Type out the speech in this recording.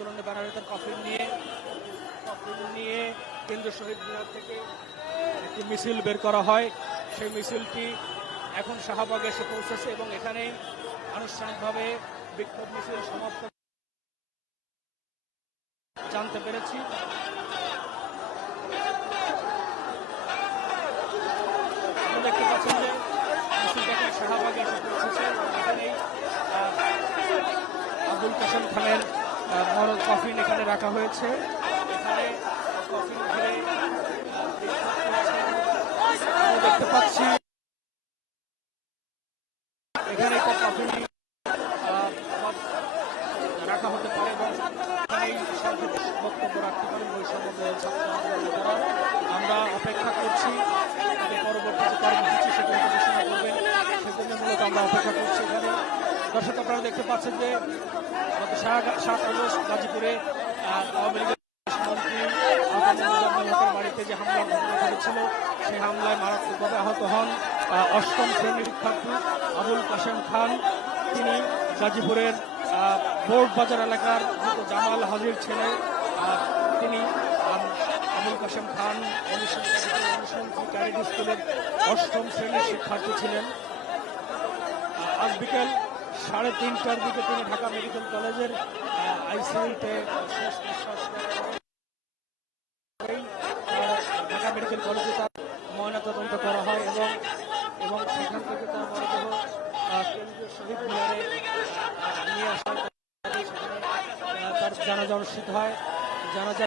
আন্দোলনের ব্যানারে তার কফিন নিয়ে কফিন নিয়ে কেন্দ্র শহীদ মিনার থেকে একটি মিছিল বের করা হয়। সেই মিছিলটি এখন শাহবাগে এসে পৌঁছেছে এবং এখানে আনুষ্ঠানিকভাবে বিক্ষোভ মিছিল সমাপ্ত জানতে পেরেছি। দেখতে পাচ্ছেন যে শাহবাগে এসে পৌঁছেছে। এখানেই আবুল কাসেম খানের মরণ কফিন এখানে রাখা হয়েছে। দেখতে পাচ্ছি। এখানে একটা কফিন রাখা হতে পারে বক্তব্য রাখতে পারেন বৈষম্য আমরা অপেক্ষা করছি পরবর্তী কর্মসূচি হয়তো ঘোষণা করবেন। সেজন্য মূলত আমরা অপেক্ষা করছি। দর্শক, আপনারা দেখতে পাচ্ছেন যে গত সাত- আগস্ট গাজীপুরে আওয়ামী লীগের মন্ত্রী বাড়িতে যে হামলার ঘটনা ঘটেছিল, সেই হামলায় মারাত্মকভাবে আহত হন অষ্টম শ্রেণির শিক্ষার্থী আবুল কাশেম খান। তিনি গাজীপুরের বোর্ড বাজার এলাকার জামাল হাজির ছেলে তিনি আবুল কাশেম খান ক্যারেট স্কুলের অষ্টম শ্রেণির শিক্ষার্থী ছিলেন। আজ বিকেল সাড়ে তিনটার দিকে তিনি ঢাকা মেডিকেল কলেজের আহ, ঢাকা মেডিকেল কলেজে তার ময়নাতদন্ত করা হয় এবং এবং সেখান থেকে তার মরদেহ কেন্দ্রীয় শহীদ মিনারে নিয়ে আসা তার জানাজা অনুষ্ঠিত হয়। জানাজা